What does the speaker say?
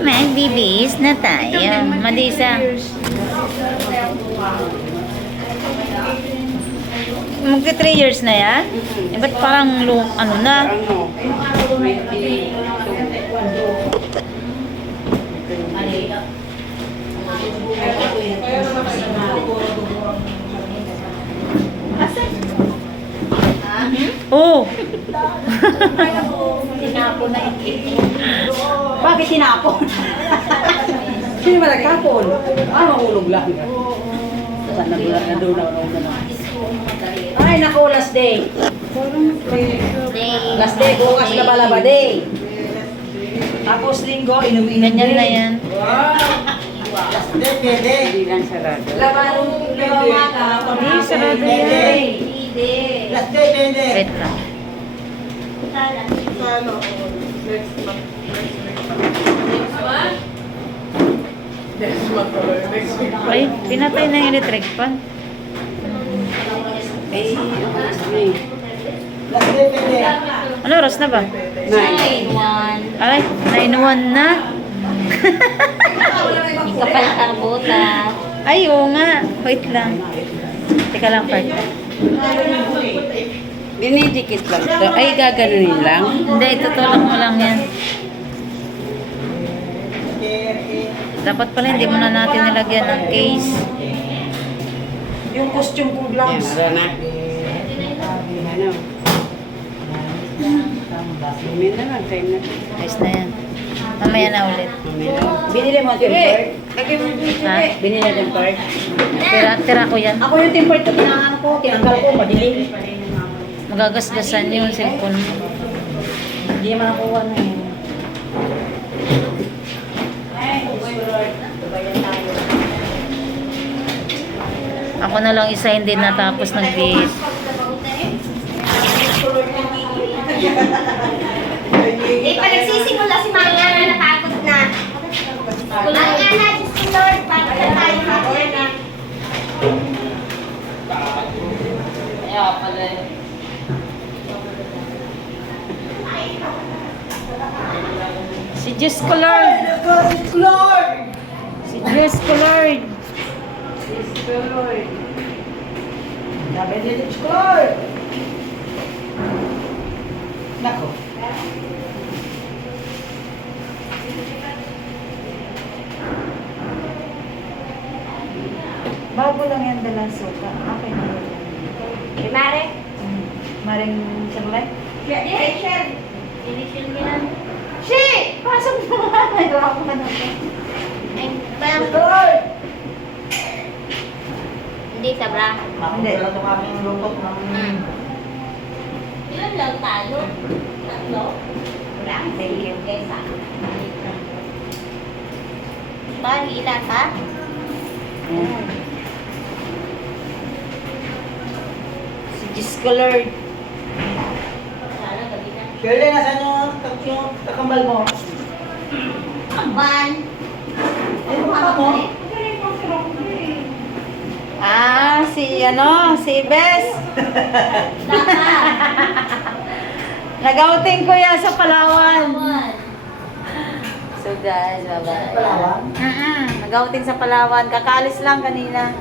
Magbibihis na tayo. Madisa. Magti 3 years na yan? Eh, ba't parang ano na? Oh! Tinapon na yung cake. Bakit tinapon? Sino ba nagkapon? Mahulog lang. Ay, naku, last day. Last day, bukas laba-laba day. Tapos linggo, inumin. Ganyan na yan. Last day, pwede. Hindi lang sarado. Laba-laba. Hindi, sarado yan. Last day, pwede. Wait lang. Ay, pinatay na yung electric fan. Last day, pwede. Ano oras na ba? 9-1. Ay, 9-1 na. Hindi ka pala karbuta. Ay, oo nga. Wait lang. Teka lang, part. Dinidikit lang ito. Ay, gaganunin lang. Hindi, itutulak mo lang yan. Dapat pala hindi mo na natin nilagyan ng case. Yung costume ko gloves. Yan, na. Ano? Mamaya na lang, time na. Ayos na yan. Mamaya na ulit. Binili mo ang tempered? Ha? Binili ang tempered? Tira ko yan. Ako yung tempered ko, tinangan ko, tinanggal ko, madilim. Magagasgasan yung cellphone mo. Hindi naman nakuha na yun. Ako na lang isa hindi natapos nagbihis. Eh, pa nagsisimula si Maya na natakot na. Maya na, Diyos ko Lord, bakit na tayo Maya na? Kaya pala. Si Diyos ko Lord! Si Diyos ko Lord! Sabi ni Diyos ko, Lord. Nako. Bago lang yan dalang suka. Okay na yun. Eh, Mare? Maring Charlotte? Eh, Sher. Dinisyon mo yan. Shi! Pasok mo nga! Nagawa ko man ako. Ay, parang... Lord. Hindi, sabra. Hindi. Wala ito kaming lupot ng... Ilan lang tayo? Tatlo? Wala. Thank you. Kesa. Ba, hila ka? Ayan. Si Diyos ko Lord. Sana, gabi na. Shirley, nasaan yung kakambal mo? Ban. Ano ba mo? Ah, si Bes. Nag-outing ko yan sa Palawan. So guys, bye-bye. Palawan? Nag-outing sa Palawan. Kakalis lang kanina.